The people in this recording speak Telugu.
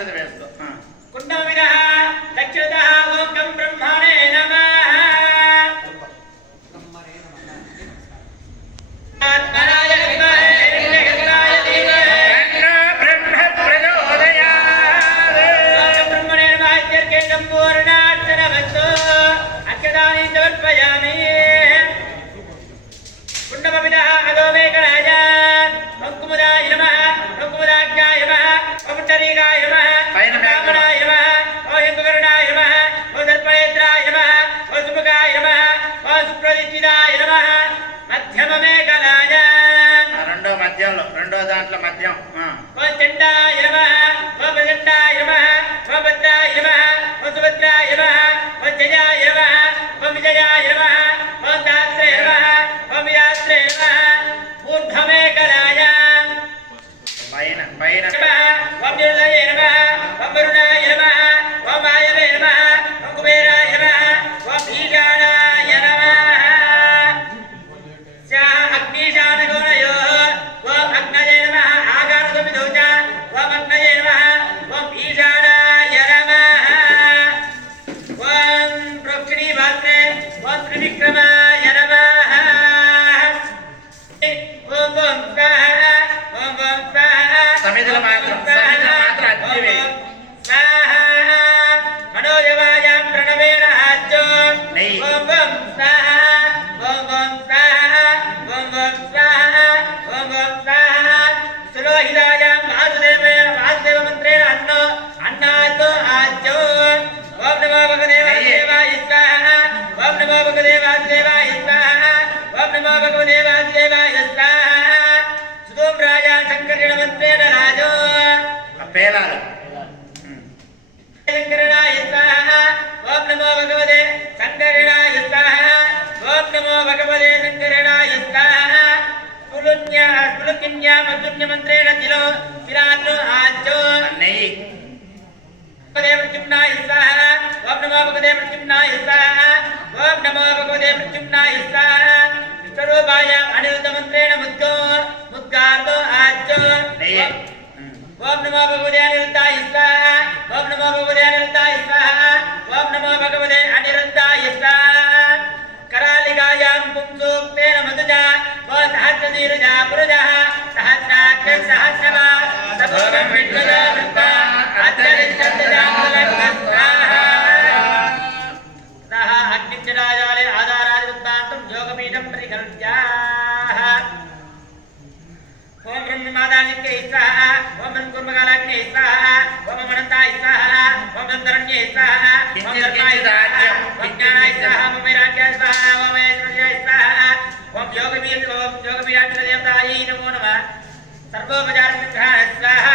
అక్షత వేస్తూ కుండమిదః దక్షిణతః ఓం బ్రహ్మణే నమః ఆత్మనాయ విద్మహే విష్ణుగంగాయ ధీమహి బ్రహ్మ ప్రచోదయాత్ ఓం బ్రహ్మణే నమః ఇత్యర్కే సంపూర్ణాక్షరవస్తు అక్షతాని సమర్పయామి కుండమిదః అధోమేకరాయ కుంకుమదాయ నమః కుంకుమదాఖ్యాయ నమః పుండరీకాయ నమః పైనకామనాయ నమః ఓం యంకరణాయ నమః ఓం సర్పనేత్రాయ నమః ఓం సుముఖాయ నమః ఓం సుప్రదిచిదాయ నమః మధ్యమమేకరాయ రెండో మధ్యంలో రెండో దాంట్లో మధ్యం ఓం చండాయ నమః ఓం ప్రచండాయ నమః ఓం భద్రాయ నమః ఓం సుభద్రాయ నమః ఓం జయాయ నమః ఓం విజయాయ నమః ఓం దాత్రే నమః ఓం వియాత్రే నమః ఊర్ధ్వమేకరాయ పైన పైన ఓం నిరుదయ నమః ఓం వరుణాయ నమః ఓం వాయవే నమః ఓం కుబేరాయ నమః ఓం ఈశానాయ నమః అగ్నిశానగోణయోః ఓం అగ్నయే నమః ఆకాశమిదౌ చ ఓం అగ్నయే నమః ఓం ఈశానాయ నమః ఓం ప్రోక్షిణీపాత్రే ఓం త్రివిక్రమాయ నమః ఓం ఓం స్వాహ ఓం ఓం స్వాహ సమిధులు మాత్రం అగ్ని వేయి మనోజవాయాం ప్రణవేన ఆజ్జో ఓం ఓం స్వాహ ఓం ఓం స్వాహ ఓం ఓం స్వాహ ఓం ఓం స్వాహ సులోహితాయాం వాసుదేవ మంత్రేణ అన్నాతో ఆజ్జో ఓం నమో భగవతే వాసుదేవాయ స్వాహ ఓం నమో భగవతే వాసుదేవాయ స్వాహ ఓం నమో భగవతే వాసుదేవాయ స్వాహ సుధూమ్రాయ శంకరేణ మంత్రేణ రాజో పేలాలు శంకరాయ స్వాహ ఓం నమో భగవతే శంకరాయ స్వాహ ఓం నమో భగవతే శంకరాయ స్వాహ కులున్యా మధున్య మంత్రేణ తిలో విరాత్రో ఆజ్జో నెయ్యి భగవతే ప్రత్యుమ్నాయ స్వాహ ఓం నమో భగవతే ప్రత్యుమ్నాయ స్వాహ ఓం నమో భగవతే ప్రత్యుమ్నాయ స్వాహ విశ్వరూపాయ అనిరుద్ధ మంత్రేణ ముద్గాతో ఆజ్జో నెయ్యి ఓం నమో భగవతే అనిరుద్ధాయ స్వాహ ఓం నమో భగవతే అనిరుద్ధాయ స్వాహ ఓం నమో భగవతే అనిరుద్ధాయ స్వాహ కరాళికాయాం పుంసూక్తేన మధుజ ఓ సహస్రదీర్ఘా పురుజః సహస్రాక్ష సహస్రమా సభోగం విష్ణుజ వృత్తా అత్తరిష్టజాంగలం స్వాహ సహ అగ్నిచరాజాలే ఆధారాది వృత్తాంతం యోగపీఠం పరికల్ప్యాః ఓం బ్రహ్మమాదానిత్యై స్వాహ ఓం బ్రహ్మకుర్మకాలాగ్నే స్వాహ ఓం అనంతాయ స్వాహ ఓం నందరణ్యై స్వాహ ఓం ధర్మాయ స్వాహ ఓం జ్ఞానాయ స్వాహ ఓం వైరాగ్యాయ స్వాహ ఓం ఐశ్వర్యాయ స్వాహ ఓం యోగవీరాగ్రదేవతాయై నమో నమః సర్వోపచార స్వాహ